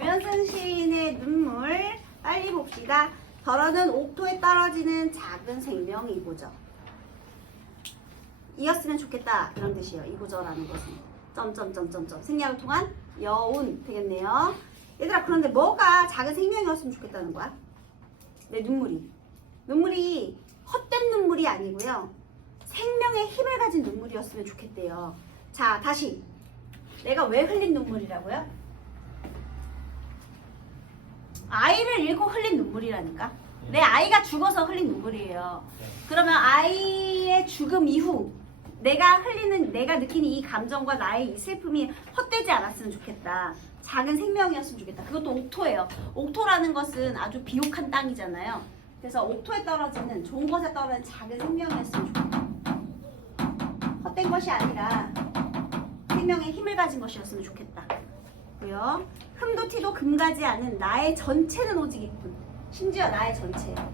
김현승 시인의 눈물 빨리 봅시다. 덜어는 옥토에 떨어지는 작은 생명 이고저. 이었으면 좋겠다 이런 뜻이에요. 이고저라는 것은 점점점점점 생략을 통한 여운 되겠네요. 얘들아 그런데 뭐가 작은 생명이었으면 좋겠다는 거야? 내 눈물이 헛된 눈물이 아니고요. 생명의 힘을 가진 눈물이었으면 좋겠대요. 자 다시 내가 왜 흘린 눈물이라고요? 아이를 잃고 흘린 눈물이라니까. 내 아이가 죽어서 흘린 눈물이에요. 그러면 아이의 죽음 이후 내가 느끼는 이 감정과 나의 이 슬픔이 헛되지 않았으면 좋겠다. 작은 생명이었으면 좋겠다. 그것도 옥토예요. 옥토라는 것은 아주 비옥한 땅이잖아요. 그래서 옥토에 떨어지는 좋은 것에 떨어지는 작은 생명이었으면 좋겠다. 헛된 것이 아니라 생명의 힘을 가진 것이었으면 좋겠다. 고요. 흠도 티도 금가지 않은 나의 전체는 오직 이쁜. 심지어 나의 전체예요.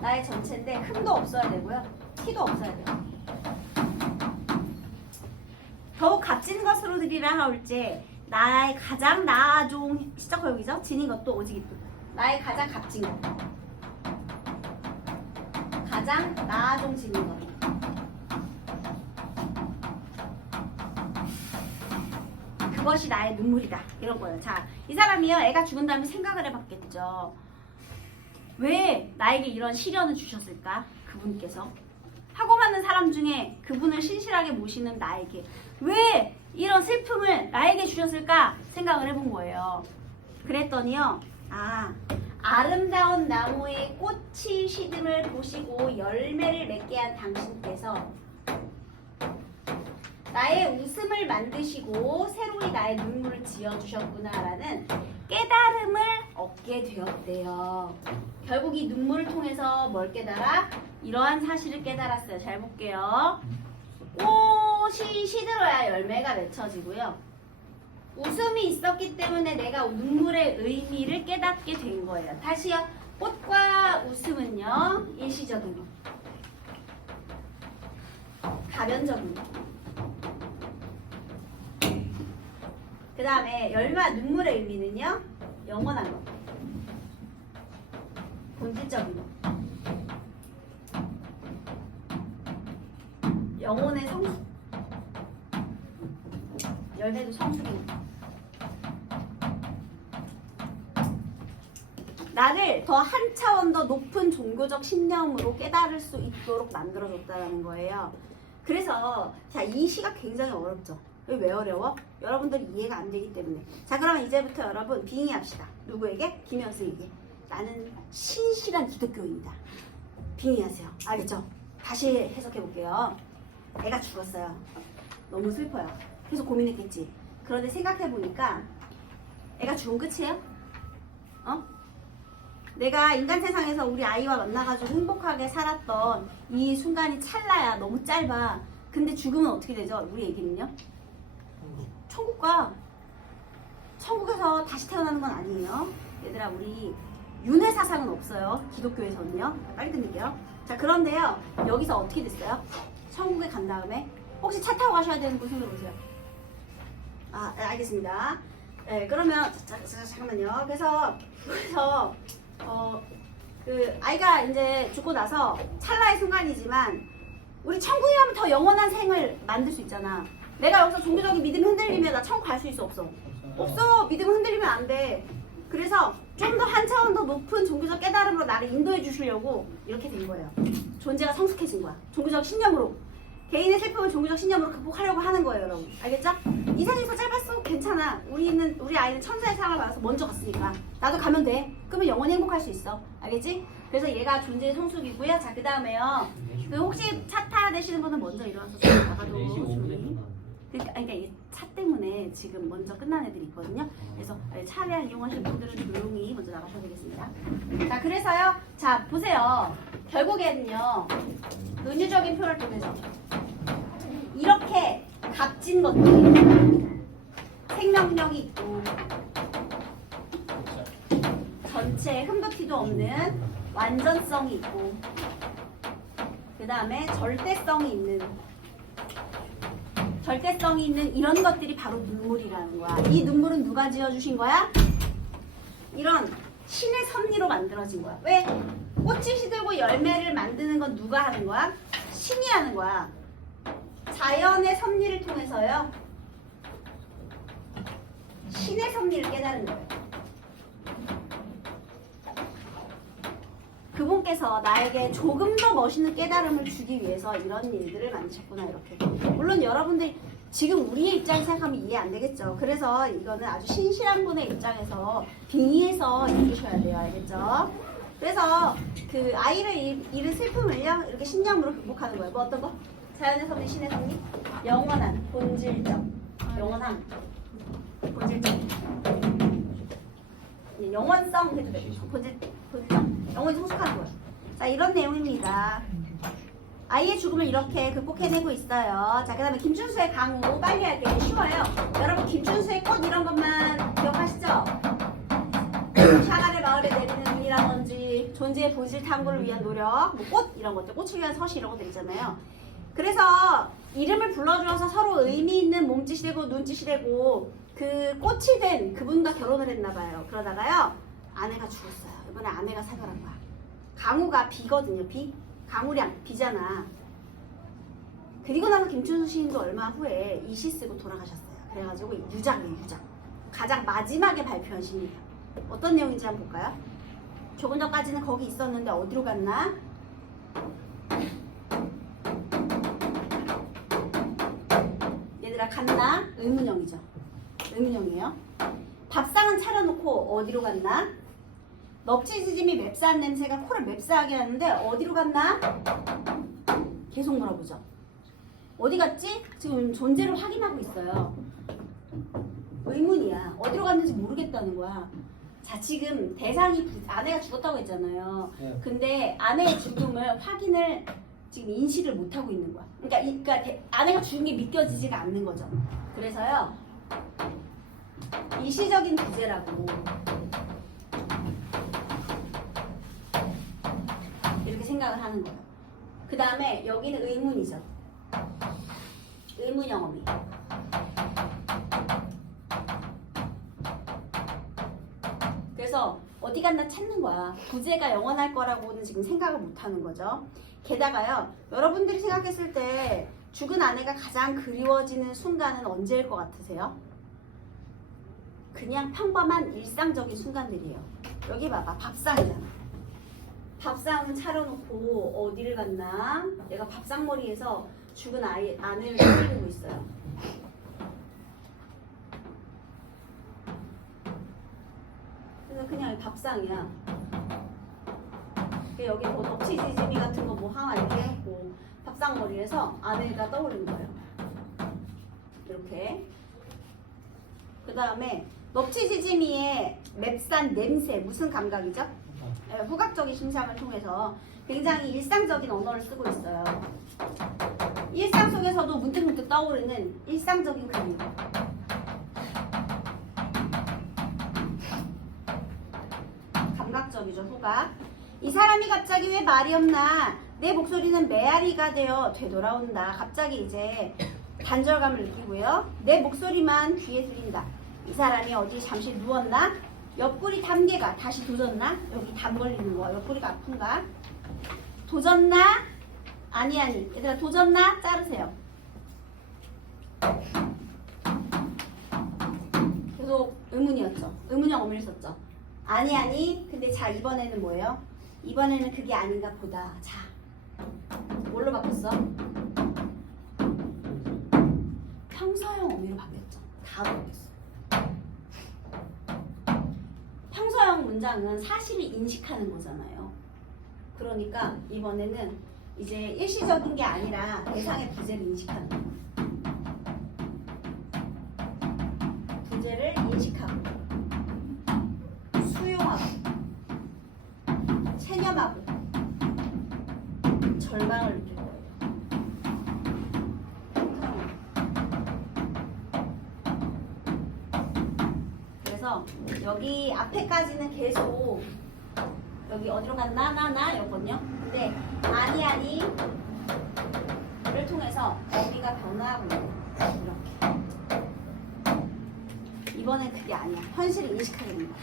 나의 전체인데 흠도 없어야 되고요. 티도 없어야 돼요. 더욱 값진 것으로 드리라 하올지 나의 가장 나아종 시적 거역이죠. 지닌 것도 오직 이쁜. 나의 가장 값진 것. 가장 나아종 지닌 것. 그것이 나의 눈물이다. 이런 거예요. 자, 이 사람이요. 애가 죽은 다음에 생각을 해봤겠죠. 왜 나에게 이런 시련을 주셨을까? 그분께서. 하고 많은 사람 중에 그분을 신실하게 모시는 나에게 왜 이런 슬픔을 나에게 주셨을까? 생각을 해본 거예요. 그랬더니요. 아름다운 나무의 꽃이 시듦을 보시고 열매를 맺게 한 당신께서 나의 웃음을 만드시고 새로이 나의 눈물을 지어주셨구나라는 깨달음을 얻게 되었대요. 결국 이 눈물을 통해서 뭘 깨달아? 이러한 사실을 깨달았어요. 잘 볼게요. 꽃이 시들어야 열매가 맺혀지고요. 웃음이 있었기 때문에 내가 눈물의 의미를 깨닫게 된 거예요. 다시요. 꽃과 웃음은요. 일시적인 가변적인 거. 그 다음에 열매와 눈물의 의미는요. 영원한 거. 본질적인 거. 영혼의 성숙. 열매도 성숙인 거. 나를 더 한 차원 더 높은 종교적 신념으로 깨달을 수 있도록 만들어줬다는 거예요. 그래서 자, 이 시가 굉장히 어렵죠. 왜 어려워? 여러분들이 이해가 안 되기 때문에. 자, 그러면 이제부터 여러분 빙의합시다. 누구에게? 김현승에게. 나는 신실한 기독교인이다. 빙의하세요. 알겠죠? 다시 해석해 볼게요. 애가 죽었어요. 너무 슬퍼요. 계속 고민했겠지. 그런데 생각해 보니까 애가 죽으면 끝이에요? 내가 인간 세상에서 우리 아이와 만나가지고 행복하게 살았던 이 순간이 찰나야. 너무 짧아. 근데 죽으면 어떻게 되죠? 우리 얘기는요? 천국 가. 천국에서 다시 태어나는 건 아니에요. 얘들아, 우리 윤회 사상은 없어요. 기독교에서는요. 빨리 듣는게요. 자, 그런데요. 여기서 어떻게 됐어요? 천국에 간 다음에 혹시 차 타고 가셔야 되는 분 손을 보세요. 네, 알겠습니다. 네, 그러면 잠깐만요. 그래서 그 아이가 이제 죽고 나서 찰나의 순간이지만 우리 천국에 가면 더 영원한 생을 만들 수 있잖아. 내가 여기서 종교적인 믿음이 흔들리면 나 천국 갈 수 있어? 없어? 없어. 믿음 흔들리면 안 돼. 그래서 좀 더 한 차원 더 높은 종교적 깨달음으로 나를 인도해 주시려고 이렇게 된 거예요. 존재가 성숙해진 거야. 종교적 신념으로. 개인의 슬픔을 종교적 신념으로 극복하려고 하는 거예요, 여러분. 알겠죠? 이 생에서 짧았어. 괜찮아. 우리 아이는 천사의 사랑을 받아서 먼저 갔으니까. 나도 가면 돼. 그러면 영원히 행복할 수 있어. 알겠지? 그래서 얘가 존재의 성숙이고요. 자, 그 다음에요. 그 혹시 차 타야 되시는 분은 먼저 일어나서 나가도 조용히. 그러니까 이 차 때문에 지금 먼저 끝난 애들이 있거든요. 그래서 차를 이용하실 분들은 조용히 먼저 나가셔야 되겠습니다. 자, 그래서요. 자, 보세요. 결국에는요. 은유적인 표를 통해서 이렇게 값진 것들이 생명력이 있고 전체에 흠도 티도 없는 완전성이 있고 그 다음에 절대성이 있는 절대성이 있는 이런 것들이 바로 눈물이라는 거야. 이 눈물은 누가 지어주신 거야? 이런 신의 섭리로 만들어진 거야. 왜? 꽃이 시들고 열매를 만드는 건 누가 하는 거야? 신이 하는 거야. 자연의 섭리를 통해서요. 신의 섭리를 깨달은 거예요. 그분께서 나에게 조금 더 멋있는 깨달음을 주기 위해서 이런 일들을 만드셨구나 이렇게. 물론 여러분들이 지금 우리의 입장에서 생각하면 이해 안 되겠죠. 그래서 이거는 아주 신실한 분의 입장에서 빙의해서 읽으셔야 돼요. 알겠죠? 그래서 그 아이를 잃은 슬픔을요 이렇게 신념으로 극복하는 거예요. 뭐 어떤 거? 자연의 섭리, 신의 섭리? 영원한 본질적, 영원한 본질적, 영원성 해도 되고 본질적, 영원히 성숙하는 거예요. 자, 이런 내용입니다. 아이의 죽음을 이렇게 극복해내고 있어요. 자, 그 다음에 김준수의 강우 빨리 할게요. 쉬워요. 여러분 김준수의 꽃 이런 것만 기억하시죠? 샤갈의 마을에 내리는 눈이라든지 존재의 본질 탐구를 위한 노력, 뭐 꽃 이런 것들, 꽃을 위한 서시 이런 것들 있잖아요. 그래서 이름을 불러주어서 서로 의미 있는 몸짓이 되고 눈짓이 되고 그 꽃이 된 그분과 결혼을 했나 봐요. 그러다가요 아내가 죽었어요. 이번에 아내가 사별한 거야. 강우가 비거든요. 비. 강우량 비잖아. 그리고 나서 김춘수 시인도 얼마 후에 이 시 쓰고 돌아가셨어요. 그래가지고 유작이에요. 유작. 가장 마지막에 발표한 시입니다. 어떤 내용인지 한번 볼까요? 조금 전까지는 거기 있었는데 어디로 갔나? 얘들아 갔나? 의문형이죠. 의문형이에요. 밥상은 차려놓고 어디로 갔나? 넙치지짐이 맵싸한 냄새가 코를 맵싸하게 하는데 어디로 갔나? 계속 물어보죠. 어디 갔지? 지금 존재를 확인하고 있어요. 의문이야. 어디로 갔는지 모르겠다는 거야. 자, 지금 대상이 아내가 죽었다고 했잖아요. 근데 아내의 죽음을 확인을 지금 인식을 못하고 있는 거야. 그러니까 아내가 죽은 게 믿겨지지가 않는 거죠. 그래서요. 일시적인 부재라고 이렇게 생각을 하는 거예요. 그 다음에 여기는 의문이죠. 의문 영어미. 그래서 어디 갔나 찾는 거야. 부재가 영원할 거라고는 지금 생각을 못 하는 거죠. 게다가요, 여러분들이 생각했을 때 죽은 아내가 가장 그리워지는 순간은 언제일 것 같으세요? 그냥 평범한 일상적인 순간들이에요. 여기 봐봐. 밥상이잖아. 밥상은 차려놓고 어디를 갔나? 내가 밥상머리에서 죽은 아내를 떠올리고 있어요. 그래서 그냥 밥상이야. 여기 뭐 넙치지짐이 같은 거 뭐 하나 이렇게 했고 밥상머리에서 아내가 떠오르는 거예요. 이렇게. 그 다음에 넙치지짐이의 맵싼 냄새 무슨 감각이죠? 후각적인 심상을 통해서 굉장히 일상적인 언어를 쓰고 있어요. 일상 속에서도 문득문득 떠오르는 일상적인 그림. 감각적이죠, 후각. 이 사람이 갑자기 왜 말이 없나? 내 목소리는 메아리가 되어 되돌아온다. 갑자기 이제 단절감을 느끼고요. 내 목소리만 귀에 들린다. 이 사람이 어디 잠시 누웠나? 옆구리 담개가 다시 도졌나? 여기 담 걸리는 거. 옆구리가 아픈가? 도졌나? 아니. 얘들아 도졌나? 자르세요. 계속 의문이었죠. 의문형 어미를 썼죠. 아니. 근데 자, 이번에는 뭐예요? 이번에는 그게 아닌가 보다. 자, 뭘로 바꿨어? 평서형 어미로 바뀌었죠. 다 바뀌었어. 평서형 문장은 사실을 인식하는 거잖아요. 그러니까 이번에는 이제 일시적인 게 아니라 대상의 부재를 인식하는 거예요. 부재를 인식하고 수용하고 체념하고 절망을 느낄 거예요. 그래서 여기 앞에까지는 계속 여기 어디로 갔나? 나 였거든요. 근데 아니를 통해서 어미가 변화하고 있는 거예요. 이번엔 그게 아니야. 현실을 인식하게 된다.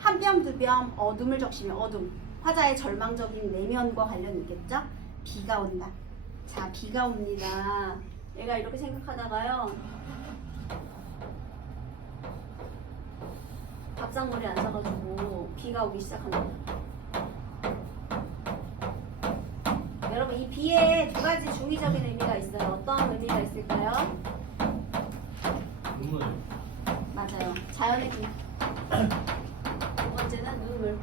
한 뼘, 두 뼘, 어둠을 적시면 어둠. 화자의 절망적인 내면과 관련이 있겠죠? 비가 온다. 자, 비가 옵니다. 얘가 이렇게 생각하다가요. 밥상머리 앉아가지고 비가 오기 시작합니다. 여러분, 이 비에 두 가지 중의적인 의미가 있어요. 어떤 의미가 있을까요? 눈물. 맞아요. 자연의 비. 두 번째는 눈물.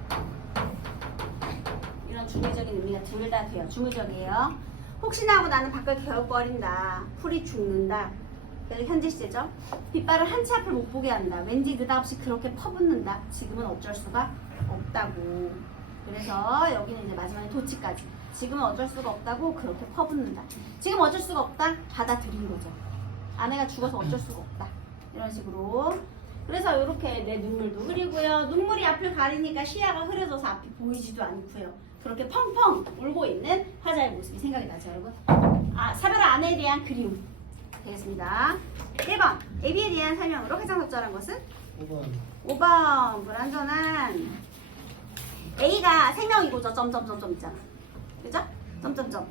이런 중의적인 의미가 둘 다 돼요. 중의적이에요. 혹시나 하고 나는 밖을 겨울거린다. 풀이 죽는다. 그래서 현재 시제죠. 빗발을 한 치 앞을 못 보게 한다. 왠지 느닷없이 그렇게 퍼붓는다. 지금은 어쩔 수가 없다고. 그래서 여기는 이제 마지막에 도치까지. 지금은 어쩔 수가 없다고 그렇게 퍼붓는다. 지금 어쩔 수가 없다. 받아들인 거죠. 아내가 죽어서 어쩔 수가 없다. 이런 식으로. 그래서 이렇게 내 눈물도 흐리고요. 눈물이 앞을 가리니까 시야가 흐려져서 앞이 보이지도 않고요. 그렇게 펑펑 울고 있는 화자의 모습이 생각이 나죠, 여러분? 아, 사별 아내에 대한 그리움. 되겠습니다. 1번, AB에 대한 설명으로 가장 적절한 것은? 5번. 5번, 불완전한. A가 생명이고죠, 점점점점 있잖아. 그죠? 점점점.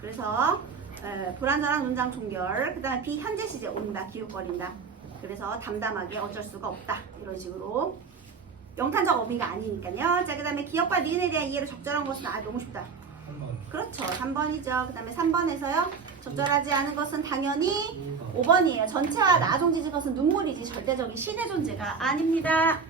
그래서 불완전한 문장 종결. 그 다음에 B 현재 시제 온다, 기웃거린다. 그래서 담담하게 어쩔 수가 없다. 이런 식으로. 영탄적 어미가 아니니까요. 자, 그 다음에 기억과 니은에 대한 이해로 적절한 것은 너무 쉽다. 3번. 그렇죠. 3번이죠. 그 다음에 3번에서요. 적절하지 않은 것은 당연히 5번이에요. 전체와 나종지지 것은 눈물이지 절대적인 신의 존재가 아닙니다.